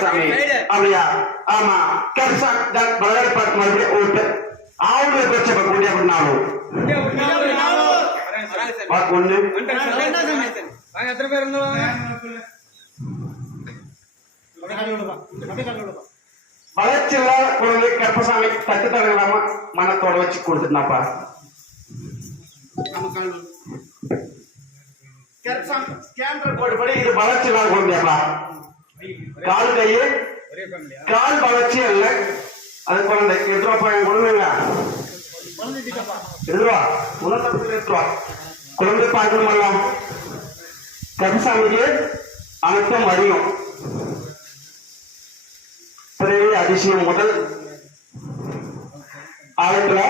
கருப்பசாமி அப்படியா? ஆமா, கருப்பசாமி தான் பலரை பார்த்து மறுபடியும் ஓட்டு ஆவுடைய பிரச்சனை கூடிய நாலு ஒண்ணு எத்தனை பேர் இருந்தோம்? வளர்ச்சி இல்லாத குழந்தை கருப்பசாமி தட்டு தரலாம மனத்தோட வச்சு கொடுத்துட்டாப்பா. இது வளர்ச்சி இல்லாத குழந்தையாப்பா. கால் கையே கால் வளர்ச்சி அல்ல அது குழந்தை. எதுவா குழந்தைங்க எதுவா எதுவா குழந்தை பார்க்கணுமல்ல. கருப்பசாமிக்கு அனைத்தும் அறியும். பிறகு அதிசயம் முதல் ஆழத்துல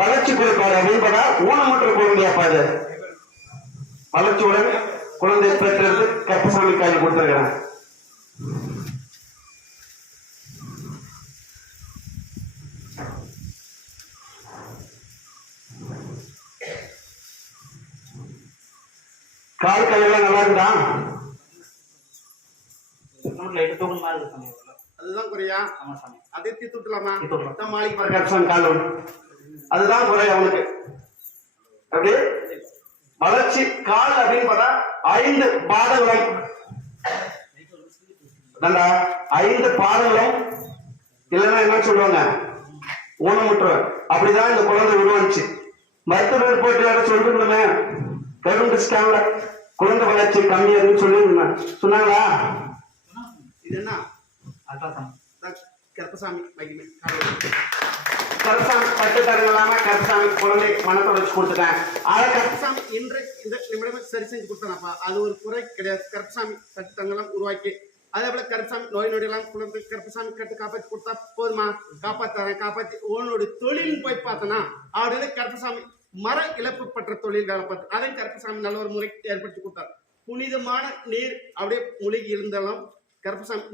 வளர்ச்சி கொடுப்பாரு அப்படின்பதா ஊனமுற்ற குழந்தையாப்பாது. வளர்ச்சியுடன் குழந்தை பெற்றது கருப்பசாமி கையில் கொடுத்திருக்கிறேன். கால் கையெல்லாம் நல்லா இருந்தா அதுதான் குறையா? அதிர்த்தி தூட்டலாமா? அதுதான் குறை அவனுக்கு. அப்படி வளர்ச்சி கால் அப்படின்னு பார்த்தா 5 பாதங்களும் 5 பாதங்களும் இல்லைன்னா என்ன சொல்லுவாங்க ஊனமுற்றவர். அப்படிதான் இந்த குழந்தை உருவாச்சு. மருத்துவ ரிப்போர்ட் சொல்லிருக்கணுமே கவர்மெண்ட் ஸ்கேன்ல குழந்தை வளர்ச்சி கம்மியா இருக்குன்னு சொல்லி சொன்னாங்களா? இது என்ன கருப்பசாமி கருப்பசாமி பட்டு தரங்களாம கருப்பசாமி குழந்தை மனத்தை வச்சு கொடுத்துட்டேன். ஆனா கருப்பசாமி இன்று இந்த நிமிடம் சரி செஞ்சு கொடுத்தானப்பா. அது ஒரு குறை கிடையாது. கருப்பசாமி கட்டு தங்கெல்லாம் உருவாக்கி அதே போல கருப்பசாமி நோய் நொடியெல்லாம் குழந்தை கருப்பசாமி கட்டு காப்பாற்றி கொடுத்தா போதுமா? காப்பாத்தாரன் காப்பாற்றி உன்னோட தொழில் போய் பார்த்தனா அப்படின்னு கருப்பசாமி மர இழப்பு பற்ற தொழில் வேலை பார்த்து அதை கருப்பசாமி நல்ல ஒரு முறை ஏற்படுத்தி கொடுத்தார். புனிதமான நீர் அப்படியே மூழ்கி இருந்தாலும் கருப்பசாமி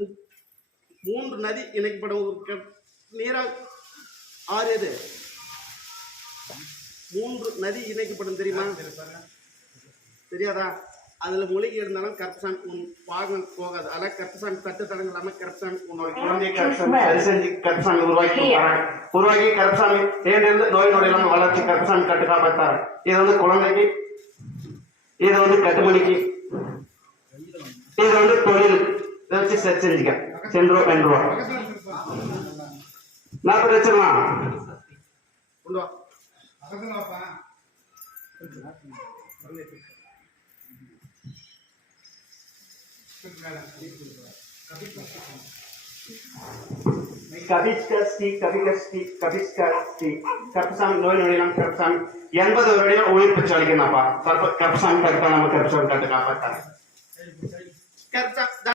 3 நதி இணைக்கப்படும் ஒரு நீரால் ஆறு 3 நதி இணைக்கப்படும் தெரியுமா? தெரியாதா? அதுல மூழ்கி இருந்தாலும் கருப்பசாமி பாகம் போகாது. அதெல்லாம் கருப்பசாமி தட்டு தடங்கள் இல்லாம கருப்பசாமி உன்னோட குழந்தைய கருப்பசாமி உருவாக்கி கருப்பசாமி தேர்ந்தெடுத்து நோய் நொடி இல்லாம வளர்ச்சி கருப்பசாமி கட்டு காப்பாத்தாரு. இது வந்து குழந்தைக்கு, இது வந்து கட்டுமணிக்கு, இது வந்து தொழில். இதை வச்சு சரி செஞ்சுக்க. சென்றோ வென்றோ 40 வச்சிடலாம். கருப்பசாமி நோய் நொடியெல்லாம் கருப்பசாமி 80 வருடம் உயிர் பெற்று அளிக்கணும்ப்பா. கருப்பசாமி கருப்பா நம்ம கருப்பசாமி கட்டு காப்பாத்தாரு.